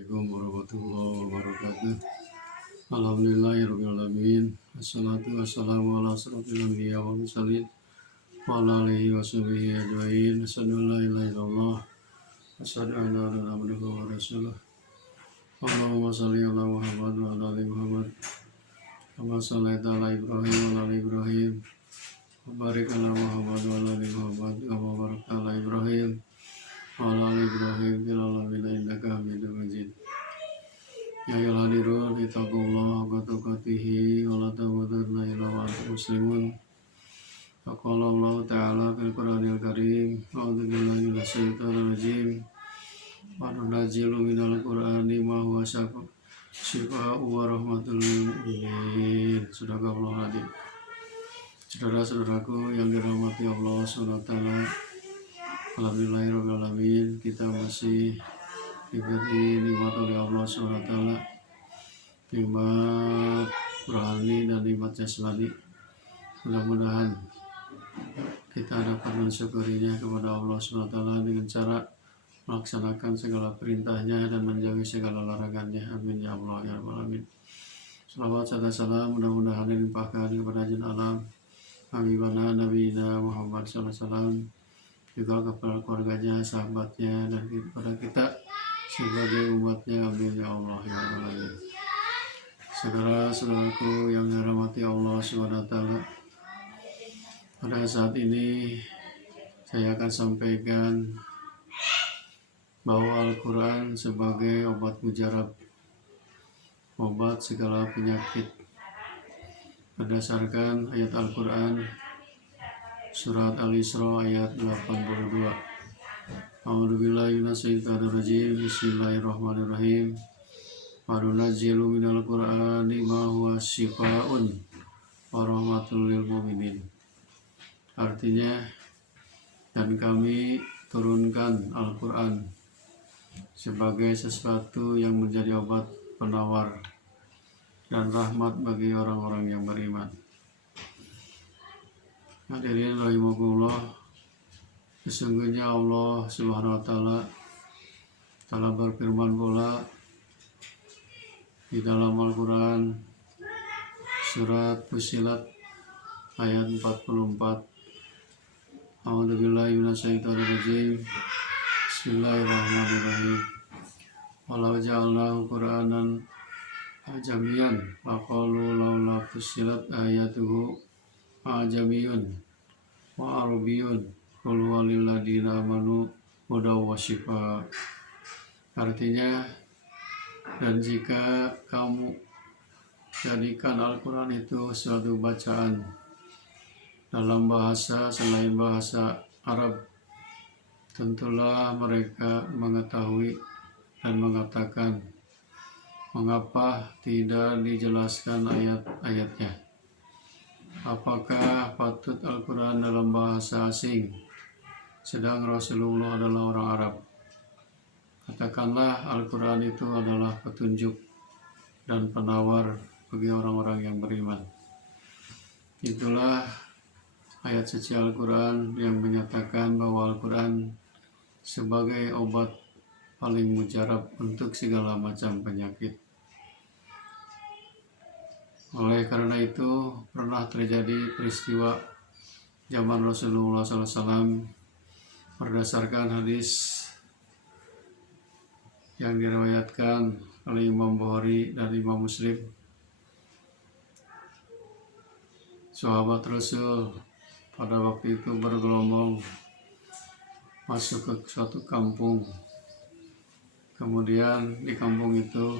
Assalamualaikum warahmatullahi wabarakatuh. Alhamdulillahirrahmanirrahim. Assalatu wassalamu ala asrofil anbiya wal mursalin wa ala alihi wa sahbihi ajma'in. Asyhadu an la ilaha illallah wa asyhadu anna muhammadan abduhu wa rasuluh. Allahumma shalli ala Muhammad wa ala ali Muhammad kama shallaita ala Ibrahim wa ala ali Ibrahim wa barik ala Muhammad wa ala ali Muhammad kama barakta ala Ibrahim wa ala ali Ibrahim fil alamin innaka Hamidum Majid. Ya ayyuhal hadirun ittaqullaha haqqa tuqatih wa la tamutunna illa wa antum muslimun. Faqala Allah Ta'ala fil Qur'anil Karim, a'udzu billahi minasy syaithanir rajim. Wa nunazzilu minal Qur'ani ma huwa syifaa'un wa rahmatul lil mu'minin. Shadaqallahu adzim. Saudara-saudaraku yang dirahmati Allah SWT, alhamdulillahirabbil alamin, kita masih diberi nikmat oleh Allah SWT, nikmat rohani dan nikmat jasmani. Mudah-mudahan kita dapat mensyukurinya kepada Allah SWT dengan cara melaksanakan segala perintahnya dan menjauhi segala larangannya. Amin ya Allah ya Rabbal alamin. Salawat serta salam mudah-mudahan dilimpahkan kepada jin alam Habibana Nabiyina Muhammad SAW, juga kepada keluarganya, sahabatnya, dan kepada kita sebagai umatnya. Amin ya Allah ya Rabbal alamin. Saudara-saudaraku yang dirahmati Allah SWT, pada saat ini saya akan sampaikan bahwa Al-Quran sebagai obat mujarab, obat segala penyakit, berdasarkan ayat Al-Quran surat Al-Isra ayat 82. A'udzubillahi minasyaitonir rajim. Bismillahirrahmanirrahim. Wa nunazzilu minal Qur'ani ma huwa syifaa'un wa rahmatul lil mu'minin. Artinya, dan kami turunkan Al-Quran sebagai sesuatu yang menjadi obat penawar dan rahmat bagi orang-orang yang beriman. Hadirin rahimakumullah, sesungguhnya Allah Subhanahu wa taala telah berfirman pula di dalam Al-Quran surat Fussilat ayat 44. A'udzubillahi minasyaitonir rajim. Bismillahirrahmanirrahim. Walau ja'alnahu Qur'anan ajamiyan laqalu laula fussilat ayatuhu ajamiyun wa arabiyyun qul walil ladina amanu hudaw wa shifaa. Artinya, dan jika kamu jadikan Al-Quran itu suatu bacaan dalam bahasa selain bahasa Arab, tentulah mereka mengetahui dan mengatakan, mengapa tidak dijelaskan ayat-ayatnya? Apakah patut Al-Quran dalam bahasa asing, sedang Rasulullah adalah orang Arab? Katakanlah Al-Quran itu adalah petunjuk dan penawar bagi orang-orang yang beriman. Itulah ayat suci Al-Quran yang menyatakan bahwa Al-Quran sebagai obat paling mujarab untuk segala macam penyakit. Oleh karena itu, pernah terjadi peristiwa zaman Rasulullah SAW berdasarkan hadis yang diriwayatkan oleh Imam Bukhari dan Imam Muslim. Sahabat Rasul pada waktu itu bergelombang masuk ke suatu kampung. Kemudian di kampung itu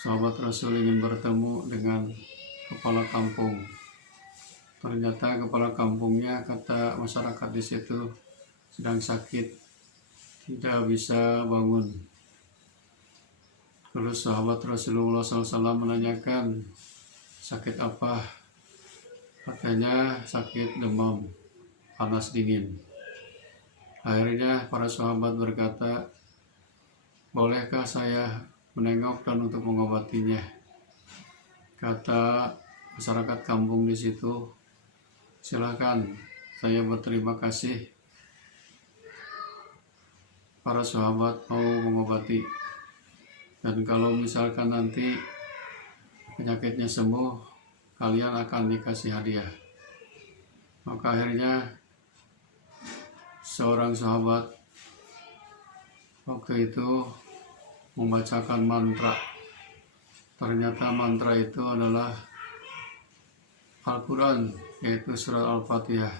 sahabat Rasul ingin bertemu dengan kepala kampung. Ternyata kepala kampungnya, kata masyarakat di situ, sedang sakit, tidak bisa bangun. Terus sahabat Rasulullah SAW menanyakan, sakit apa? Katanya sakit demam, panas dingin. Akhirnya para sahabat berkata, bolehkah saya menengok dan untuk mengobatinya? Kata masyarakat kampung di situ, silakan, saya berterima kasih. Para sahabat mau mengobati. Dan kalau misalkan nanti penyakitnya sembuh, kalian akan dikasih hadiah. Maka akhirnya seorang sahabat waktu itu membacakan mantra. Ternyata mantra itu adalah Al-Quran, yaitu surat Al-Fatihah.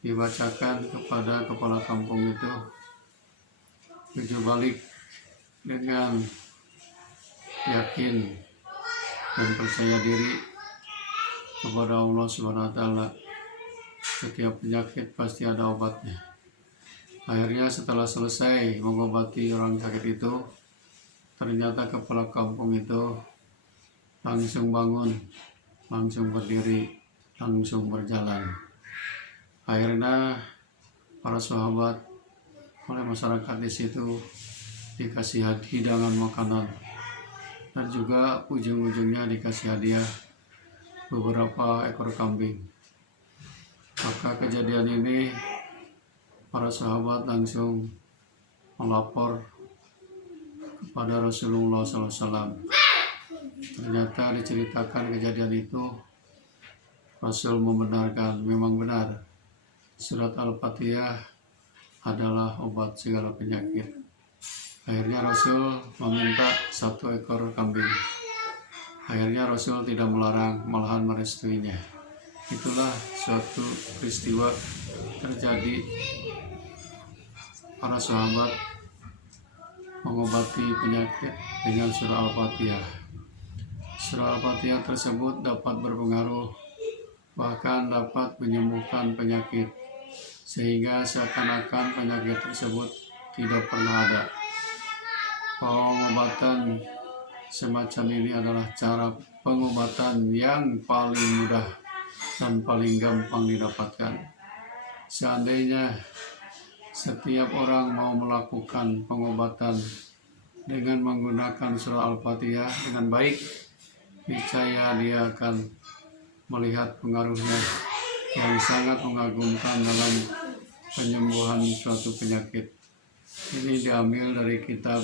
Dibacakan kepada kepala kampung itu 7 balik dengan yakin dan percaya diri kepada Allah Subhanahu wa Ta'ala. Setiap penyakit pasti ada obatnya. Akhirnya setelah selesai mengobati orang sakit itu, ternyata kepala kampung itu langsung bangun, langsung berdiri, langsung berjalan. Akhirnya para sahabat oleh masyarakat di situ dikasih hidangan makanan, dan juga ujung-ujungnya dikasih hadiah beberapa ekor kambing. Maka kejadian ini para sahabat langsung melapor kepada Rasulullah SAW. Ternyata diceritakan kejadian itu, Rasul membenarkan, memang benar surat Al-Fatihah adalah obat segala penyakit. Akhirnya Rasul meminta 1 ekor kambing. Akhirnya Rasul tidak melarang, malahan merestuinya. Itulah suatu peristiwa terjadi para sahabat mengobati penyakit dengan surah Al-Fatihah. Surah Al-Fatihah tersebut dapat berpengaruh, bahkan dapat menyembuhkan penyakit, sehingga seakan-akan penyakit tersebut tidak pernah ada. Pengobatan semacam ini adalah cara pengobatan yang paling mudah dan paling gampang didapatkan. Seandainya setiap orang mau melakukan pengobatan dengan menggunakan surah Al-Fatihah dengan baik, niscaya dia akan melihat pengaruhnya yang sangat mengagumkan dalam penyembuhan suatu penyakit. Ini diambil dari kitab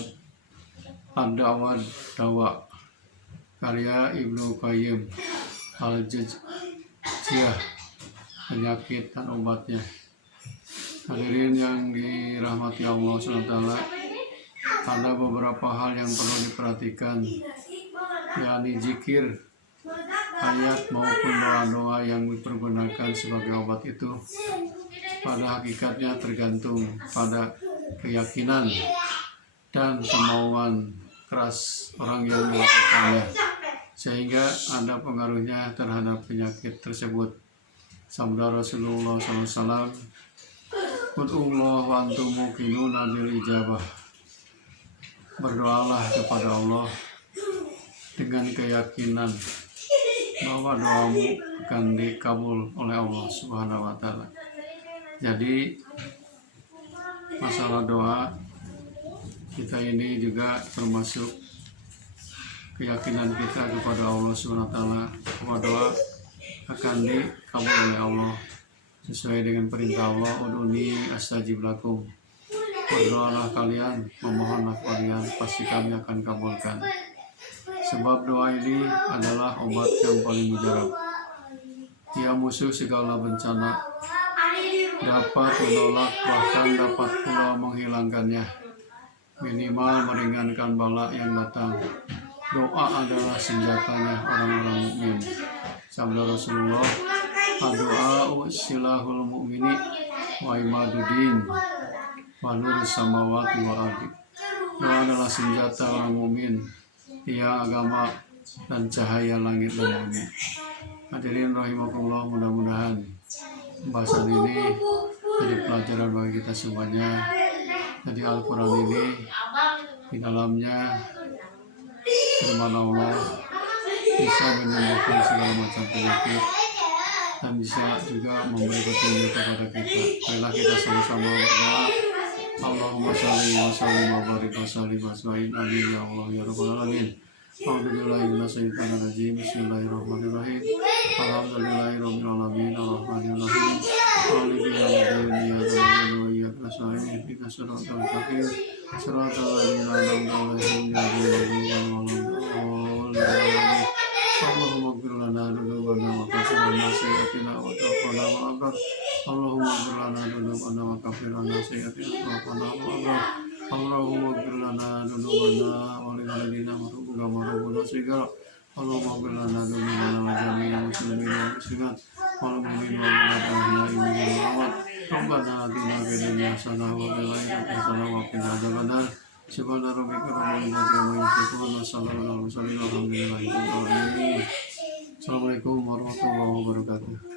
Ad-Dawa Dawa karya Ibnu Qayyim Al-Jauziyah, penyakit dan obatnya. Hadirin yang dirahmati Allah SWT, ada beberapa hal yang perlu diperhatikan, yakni zikir, ayat maupun doa-doa yang dipergunakan sebagai obat itu pada hakikatnya tergantung pada keyakinan dan kemauan keras orang yang melakukannya, sehingga ada pengaruhnya terhadap penyakit tersebut. Sabda Rasulullah SAW, "Ud'ullah wa antum muqinuna bil ijabah." Berdoalah kepada Allah dengan keyakinan bahwa doamu akan dikabul oleh Allah Subhanahu wa Ta'ala. Jadi masalah doa kita ini juga termasuk keyakinan kita kepada Allah Subhanahu wa Ta'ala, bahwa doa akan dikabul oleh Allah sesuai dengan perintah Allah, "Ud'uni astajib lakum." Berdoalah kalian, memohonlah kalian, pasti kami akan kabulkan. Sebab doa ini adalah obat yang paling mujarab. Ia musuh segala bencana, dapat menolak, bahkan dapat pula menghilangkannya, minimal meringankan bala yang datang. Doa adalah senjatanya orang-orang mukmin. Sabda Rasulullah, "Ad-du'a'u silahul mu'mini wa imaduddin wa nur samawati wa ardi." Doa adalah senjata orang mukmin, ia agama dan cahaya langit dan bumi. Hadirin rahimakumullah, mudah-mudahan pembahasan ini jadi pelajaran bagi kita semuanya. Jadi Al-Quran ini di dalamnya firman Allah bisa menyembuhkan segala macam penyakit dan bisa juga memberi petunjuk kepada kita. Marilah kita sama-sama berdoa. Allahumma shalli wa sallim wa barik wa sallim wa sallim amin ya Allah ya rabbal alamin. A'udzubillahi minasyaitonir rajim. Bismillahirrahmanirrahim. Alhamdulillahirabbil alamin arrahmanir rahim. Maliki yaumiddin. Iyyaka na'budu wa iyyaka nasta'in. Ihdinas siratal mustaqim. Siratal ladzina an'amta 'alaihim ghairil abrar. Allahumma ighfir lana dzunubana wa kaffir 'anna sayyi'atina wa qina adzabannar. Allahumma ighfir lana dzunubana wa lil ladzina marabuna sigara. Allahumma ighfir lana dzunubana wa jami'al muslimin wal muslimat wal mu'minin wal mu'minat ahya'i minhum wal amwat. Rabbana atina fid dunya hasanah wa fil akhirati hasanah wa qina adzabannar. Subhana rabbika rabbil izzati amma yasifun wa salamun alal mursalin walhamdulillahi rabbil alamin. Assalamualaikum warahmatullahi wabarakatuh.